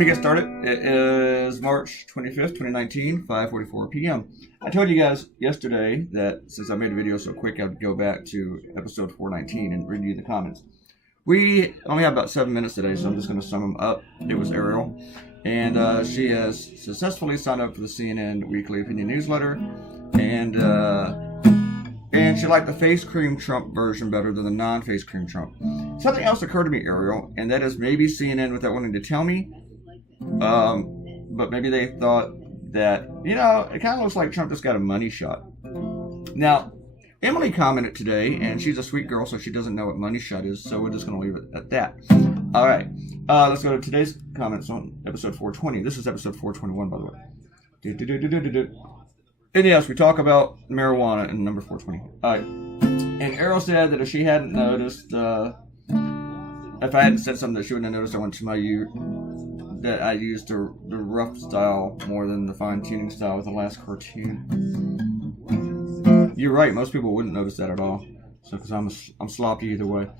me get started. It is March 25th, 2019, 5:44 p.m. I told you guys yesterday that since I made a video so quick, I'd go back to episode 419 and read you the comments. We only have about 7 minutes today, so I'm just going to sum them up. It was Ariel, and she has successfully signed up for the CNN Weekly Opinion Newsletter, and she liked the face cream Trump version better than the non-face cream Trump. Something else occurred to me, Ariel, and that is maybe CNN without wanting to tell me, but maybe they thought that, you know, it kind of looks like Trump just got a money shot. Now, Emily commented today, and she's a sweet girl, so she doesn't know what money shot is, so we're just going to leave it at that. All right, let's go to today's comments on episode 420. This is episode 421, by the way. And yes, we talk about marijuana in number 420. All right, and Ariel said that if she hadn't noticed, if I hadn't said something that she wouldn't have noticed, I went to my that I used the rough style more than the fine-tuning style with the last cartoon. You're right, most people wouldn't notice that at all. So, because I'm sloppy either way.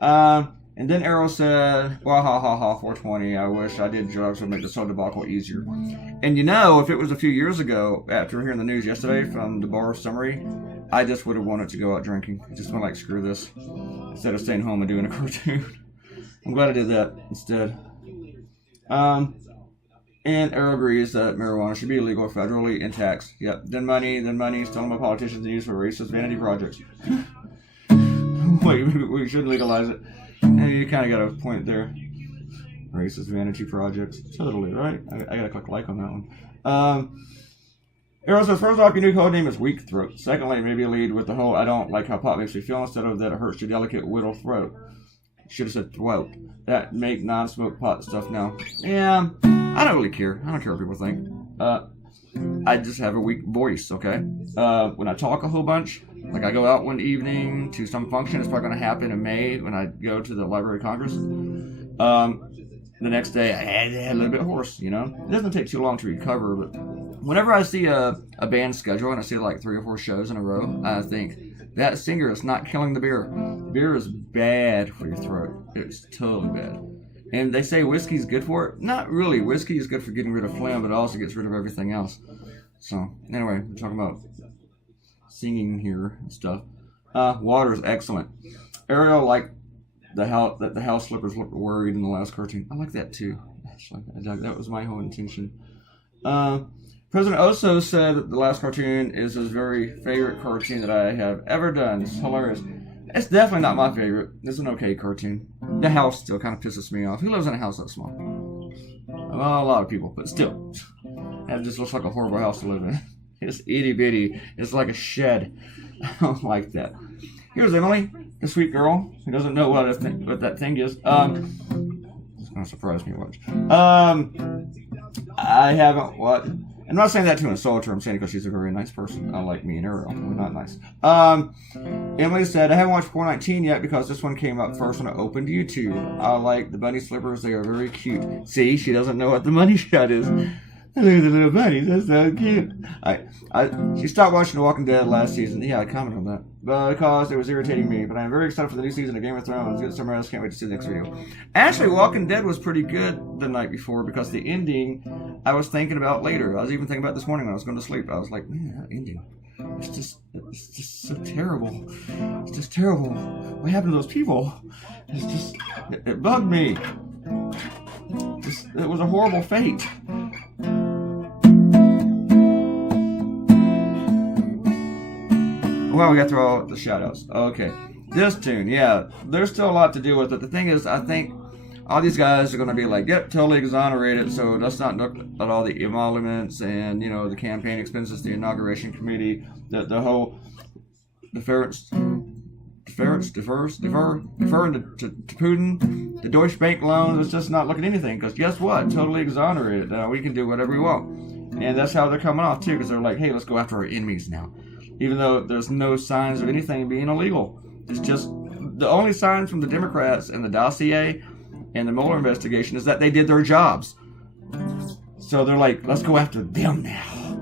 And then Ariel said, "Well, ha ha ha, 420. I wish I did drugs would make this whole debacle easier." And you know, if it was a few years ago, after hearing the news yesterday from the bar summary, I just would have wanted to go out drinking. I just want to like screw this instead of staying home and doing a cartoon. I'm glad I did that instead. And Ariel agrees that marijuana should be illegal federally and taxed. Yep. Then money stolen by politicians and used for racist vanity projects. Wait, we should legalize it. And you kind of got a point there. Racist vanity projects. Totally, right? I gotta click like on that one. Ariel says, first off, your new code name is Weak Throat. Secondly, maybe lead with the whole I don't like how pot makes me feel instead of that it hurts your delicate whittle throat. Should have said throat. That make non-smoke pot stuff now. Yeah, I don't really care. I don't care what people think. I just have a weak voice, okay? When I talk a whole bunch, like I go out one evening to some function, it's probably going to happen in May when I go to the Library of Congress. The next day, I had a little bit hoarse, you know? It doesn't take too long to recover, but whenever I see a band schedule and I see like 3 or 4 shows in a row, I think, that singer is not killing the beer. Beer is bad for your throat. It's totally bad. And they say whiskey's good for it. Not really. Whiskey is good for getting rid of phlegm, but it also gets rid of everything else. So, anyway, we're talking about singing here and stuff. Water is excellent. Ariel liked that the house slippers looked worried in the last cartoon. I like that too. That was my whole intention. President Oso said that the last cartoon is his very favorite cartoon that I have ever done. It's hilarious. It's definitely not my favorite. It's an okay cartoon. The house still kind of pisses me off. Who lives in a house that small? Well, a lot of people, but still. That just looks like a horrible house to live in. It's itty bitty. It's like a shed. I don't like that. Here's Emily, the sweet girl who doesn't know what that thing is. It's going to surprise me much. I haven't watched. I'm not saying that to insult her. I'm saying it because she's a very nice person. Unlike me and Ariel. We're not nice. Emily said, I haven't watched 419 yet because this one came up first when I opened YouTube. I like the bunny slippers. They are very cute. See, she doesn't know what the money shot is. Look at the little bunnies. That's so cute. She stopped watching The Walking Dead last season. Yeah, I commented on that. Because it was irritating me. But I'm very excited for the new season of Game of Thrones. Get somewhere else. Can't wait to see the next video. Actually, Walking Dead was pretty good the night before because the ending I was thinking about later. I was even thinking about this morning when I was going to sleep. I was like, man, that ending. It's just so terrible. It's just terrible. What happened to those people? It bugged me. It was a horrible fate. Well, we got through all the shout-outs. Okay. This tune, yeah. There's still a lot to do with it. The thing is, I think all these guys are going to be like, yep, totally exonerated, so let's not look at all the emoluments and, you know, the campaign expenses, the inauguration committee, the whole deferring to Putin, the Deutsche Bank loans. Let's just not look at anything, because guess what? Totally exonerated. We can do whatever we want. And that's how they're coming off, too, because they're like, hey, let's go after our enemies now. Even though there's no signs of anything being illegal. It's just the only signs from the Democrats and the dossier and the Mueller investigation is that they did their jobs. So they're like, let's go after them now.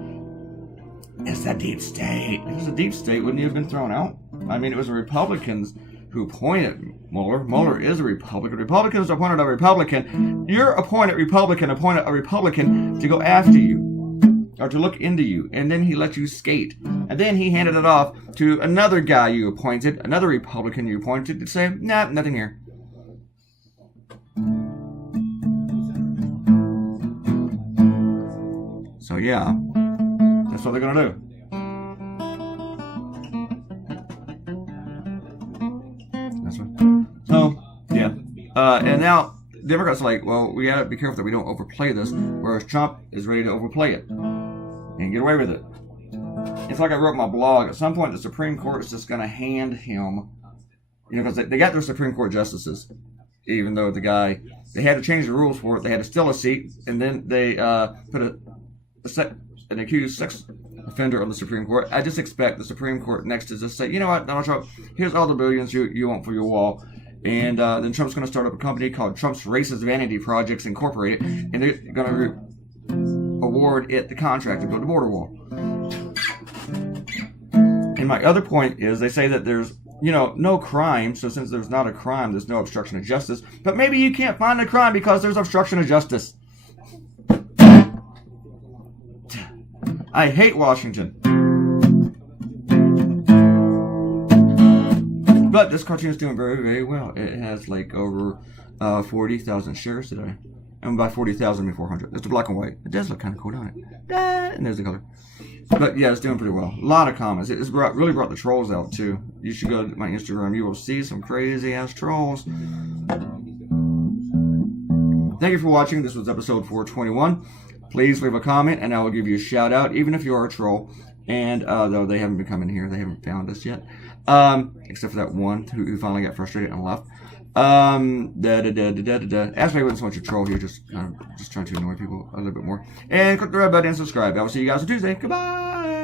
It's a deep state. If it was a deep state, wouldn't he have been thrown out? I mean, it was the Republicans who appointed Mueller. Mueller is a Republican. Republicans appointed a Republican. Your appointed Republican appointed a Republican to go after you, or to look into you, and then he let you skate. And then he handed it off to another guy you appointed, another Republican you appointed, to say, nah, nothing here. So yeah, that's what they're going to do. That's what. So, yeah. And now, Democrats are like, well, we got to be careful that we don't overplay this, whereas Trump is ready to overplay it and get away with it. It's like I wrote in my blog. At some point, the Supreme Court is just going to hand him, because they got their Supreme Court justices, even though the guy, they had to change the rules for it. They had to steal a seat, and then they put an accused sex offender on the Supreme Court. I just expect the Supreme Court next to just say, you know what, Donald Trump, here's all the billions you want for your wall. And then Trump's going to start up a company called Trump's Racist Vanity Projects Incorporated, and they're going to award it the contract to build the border wall. And my other point is, they say that there's, no crime, so since there's not a crime, there's no obstruction of justice. But maybe you can't find a crime because there's obstruction of justice. I hate Washington. But this cartoon is doing very, very well. It has like over 40,000 shares today. And by 40,000, I mean 400. It's the black and white. It does look kind of cool, doesn't it? And there's the color. But yeah, it's doing pretty well. A lot of comments. It's really brought the trolls out too. You should go to my Instagram. You will see some crazy ass trolls. Thank you for watching. This was episode 421. Please leave a comment and I will give you a shout out, even if you are a troll. And though they haven't been coming here, they haven't found us yet. Except for that one who finally got frustrated and left. Actually, I wasn't so much a troll here, just trying to annoy people a little bit more. And click the red button and subscribe. I will see you guys on Tuesday. Goodbye.